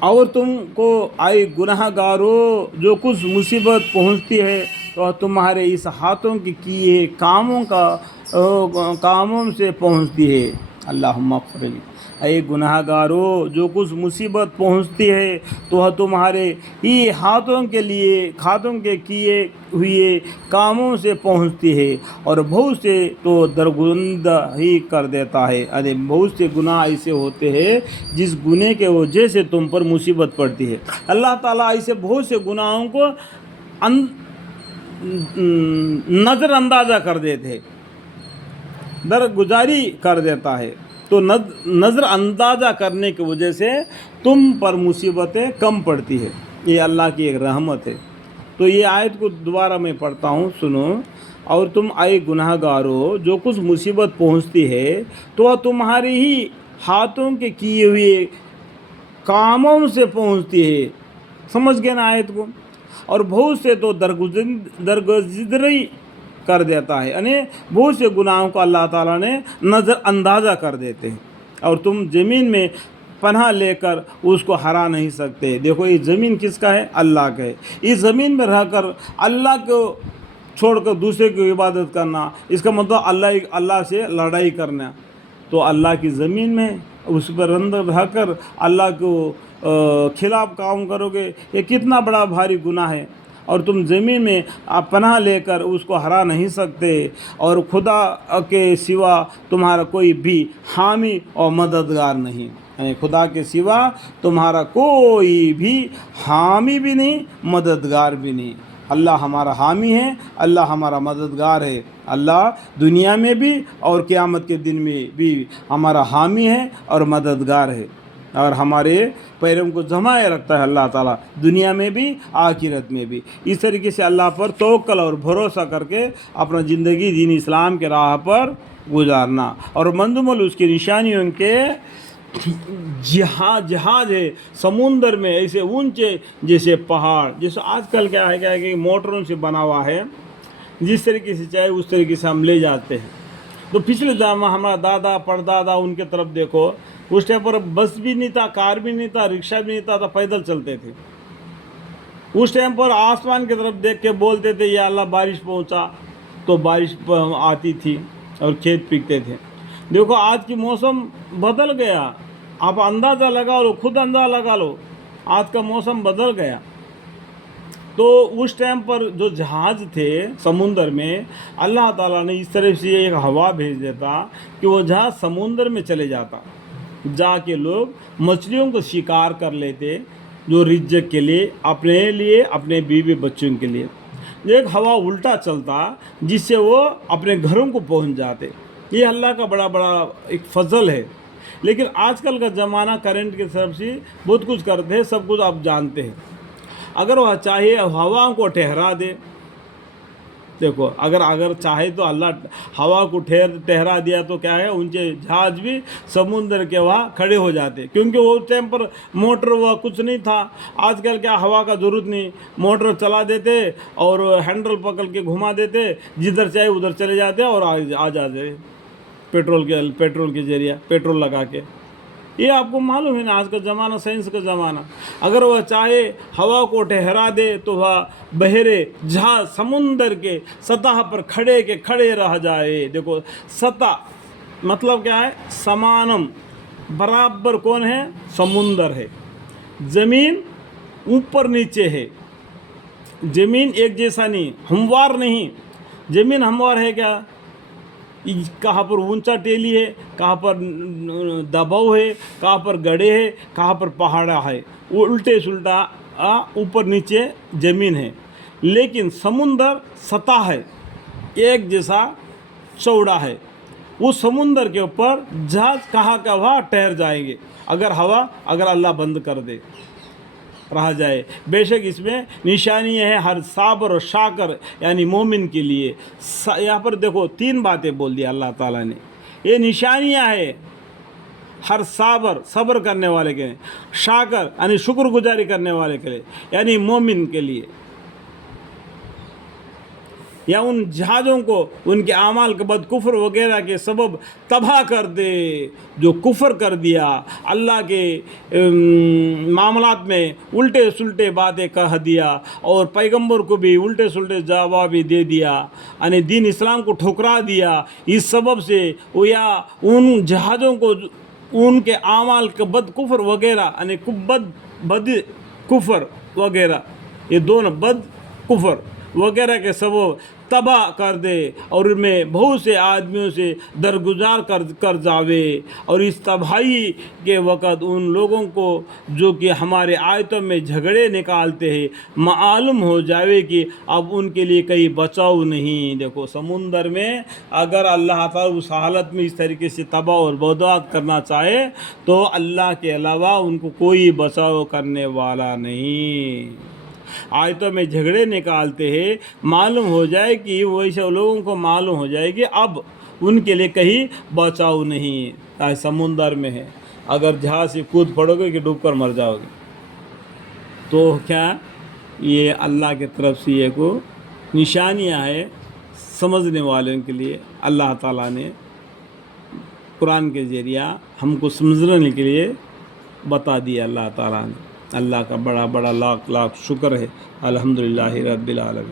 اور تم کو آئے گناہگارو جو کچھ مصیبت پہنچتی ہے تو تمہارے اس ہاتھوں کے کیے کاموں سے پہنچتی ہے۔ اللہم اغفر لی۔ اے گناہگارو جو کچھ مصیبت پہنچتی ہے تو تمہارے ہی ہاتھوں کے کیے ہوئے کاموں سے پہنچتی ہے، اور بہت سے تو درگزر ہی کر دیتا ہے۔ ارے بہت سے گناہ ایسے ہوتے ہیں جس گناہ کے وجہ سے تم پر مصیبت پڑتی ہے۔ اللہ تعالیٰ ایسے بہت سے گناہوں کو نظر اندازہ کر دیتے، درگزاری کر دیتا ہے، تو نظر اندازہ کرنے کی وجہ سے تم پر مصیبتیں کم پڑتی ہے۔ یہ اللہ کی ایک رحمت ہے۔ تو یہ آیت کو دوبارہ میں پڑھتا ہوں، سنو۔ اور تم اے گناہ گارو جو کچھ مصیبت پہنچتی ہے تو تمہاری ہی ہاتھوں کے کیے ہوئے کاموں سے پہنچتی ہے۔ سمجھ گئے نا آیت کو؟ اور بہت سے تو درگزری کر دیتا ہے، یعنی بہت سے گناہوں کو اللہ تعالیٰ نے نظر اندازہ کر دیتے ہیں، اور تم زمین میں پناہ لے کر اس کو ہرا نہیں سکتے۔ دیکھو یہ زمین کس کا ہے؟ اللہ کا ہے۔ اس زمین میں رہ کر اللہ کو چھوڑ کر دوسرے کی عبادت کرنا، اس کا مطلب اللہ سے لڑائی کرنا۔ تو اللہ کی زمین میں اس پر اندر رہ کر اللہ کو خلاف کام کرو گے، یہ کتنا بڑا بھاری گناہ ہے۔ اور تم زمین میں پناہ لے کر اس کو ہرا نہیں سکتے، اور خدا کے سوا تمہارا کوئی بھی حامی اور مددگار نہیں، یعنی خدا کے سوا تمہارا کوئی بھی حامی بھی نہیں، مددگار بھی نہیں۔ اللہ ہمارا حامی ہے، اللہ ہمارا مددگار ہے۔ اللہ دنیا میں بھی اور قیامت کے دن میں بھی ہمارا حامی ہے اور مددگار ہے، اور ہمارے پیروں کو جمائے رکھتا ہے اللہ تعالیٰ، دنیا میں بھی آخرت میں بھی۔ اس طریقے سے اللہ پر توکل اور بھروسہ کر کے اپنا زندگی دین اسلام کے راہ پر گزارنا، اور مندمل اس کی نشانیوں کے جہاز ہے سمندر میں، ایسے اونچے جیسے پہاڑ، جیسے آج کل کیا ہے کہ موٹروں سے بنا ہوا ہے، جس طریقے سے چاہے اس طریقے سے ہم لے جاتے ہیں۔ تو پچھلے زمانے ہمارا دادا پردادا ان کے طرف دیکھو، اس ٹائم پر بس بھی نہیں تھا، کار بھی نہیں تھا، رکشہ بھی نہیں تھا، پیدل چلتے تھے۔ اس ٹائم پر آسمان کی طرف دیکھ کے بولتے تھے یا اللہ بارش پہنچا، تو بارش آتی تھی اور کھیت پکتے تھے۔ دیکھو آج کی موسم بدل گیا، آپ اندازہ لگا لو، خود اندازہ لگا لو، آج کا موسم بدل گیا۔ تو اس ٹائم پر جو جہاز تھے سمندر میں، اللہ تعالیٰ نے اس طرح سے ایک ہوا بھیج دیتا کہ وہ جہاز سمندر میں چلے جاتا، جا کے لوگ مچھلیوں کو شکار کر لیتے، جو رزق کے لیے، اپنے بیوی بچوں کے لیے۔ ایک ہوا الٹا چلتا جس سے وہ اپنے گھروں کو پہنچ جاتے۔ یہ اللہ کا بڑا ایک فضل ہے۔ لیکن آج کل کا زمانہ کرنٹ کی طرف سے بہت کچھ کرتے ہیں، سب کچھ آپ جانتے ہیں۔ اگر وہ چاہے ہوا کو ٹھہرا دے، دیکھو اگر چاہے تو اللہ ہوا کو ٹھہرا دیا تو کیا ہے، اونچے جہاز بھی سمندر کے وہاں کھڑے ہو جاتے، کیونکہ وہ ٹائم پر موٹر وہ کچھ نہیں تھا۔ آج کل کیا ہوا کا ضرورت نہیں، موٹر چلا دیتے اور ہینڈل پکڑ کے گھما دیتے، جدھر چاہے ادھر چلے جاتے اور آ جاتے پیٹرول کے ذریعہ، پیٹرول لگا کے۔ یہ آپ کو معلوم ہے نا، آج کا زمانہ سائنس کا زمانہ۔ اگر وہ چاہے ہوا کو ٹھہرا دے تو وہ بحرے جہاز سمندر کے سطح پر کھڑے رہ جائے۔ دیکھو سطح مطلب کیا ہے، سمانم، برابر کون ہے؟ سمندر ہے۔ زمین اوپر نیچے ہے، زمین ایک جیسا نہیں، ہموار نہیں۔ زمین ہموار ہے کیا؟ کہاں پر اونچا ٹیلی ہے، کہاں پر دباؤ ہے، کہاں پر گڑھے ہے، کہاں پر پہاڑا ہے، وہ الٹے سلٹا اوپر نیچے زمین ہے۔ لیکن سمندر سطح ہے، ایک جیسا چوڑا ہے۔ اس سمندر کے اوپر جہاز کہاں وہاں ٹھہر جائیں گے، اگر اللہ بند کر دے رہ جائے۔ بے شک اس میں نشانی ہے ہر صابر و شاکر یعنی مومن کے لیے۔ یہاں پر دیکھو 3 باتیں بول دی اللہ تعالیٰ نے، یہ نشانیاں ہیں ہر صبر کرنے والے کے لیے، شاکر یعنی شکر گزاری کرنے والے کے لیے، یعنی مومن کے لیے۔ یا ان جہازوں کو ان کے اعمال کے بعد کفر وغیرہ کے سبب تباہ کر دے، جو کفر کر دیا، اللہ کے معاملات میں الٹے سلٹے باتیں کہہ دیا اور پیغمبر کو بھی الٹے سلٹے جواب دے دیا، یعنی دین اسلام کو ٹھکرا دیا، اس سبب سے وہ یا ان جہازوں کو ان کے اعمال کے بد کفر وغیرہ، یعنی بد کفر وغیرہ، یہ دونوں بد کفر وغیرہ کے سبب تباہ کر دے اور ان میں بہت سے آدمیوں سے درگزار کر جاوے، اور اس تباہی کے وقت ان لوگوں کو جو کہ ہمارے آیتوں میں جھگڑے نکالتے ہیں معلوم ہو جاوے کہ اب ان کے لیے کہیں بچاؤ نہیں۔ دیکھو سمندر میں اگر اللہ تعالیٰ اس حالت میں اس طریقے سے تباہ اور برباد کرنا چاہے تو اللہ کے علاوہ ان کو کوئی بچاؤ کرنے والا نہیں۔ آیتوں میں جھگڑے نکالتے ہیں، معلوم ہو جائے کہ ویسے لوگوں کو معلوم ہو جائے کہ اب ان کے لیے کہیں بچاؤ نہیں، سمندر میں ہے، اگر جہاز سے کود پڑو گے کہ ڈوب کر مر جاؤ گے۔ تو کیا یہ اللہ کی طرف سے یہ کو نشانیاں ہیں سمجھنے والوں کے لیے، اللہ تعالیٰ نے قرآن کے ذریعہ ہم کو سمجھنے کے لیے بتا دیا اللہ تعالیٰ نے۔ اللہ کا بڑا بڑا لاکھ لاکھ شکر ہے، الحمدللہ رب العالمین۔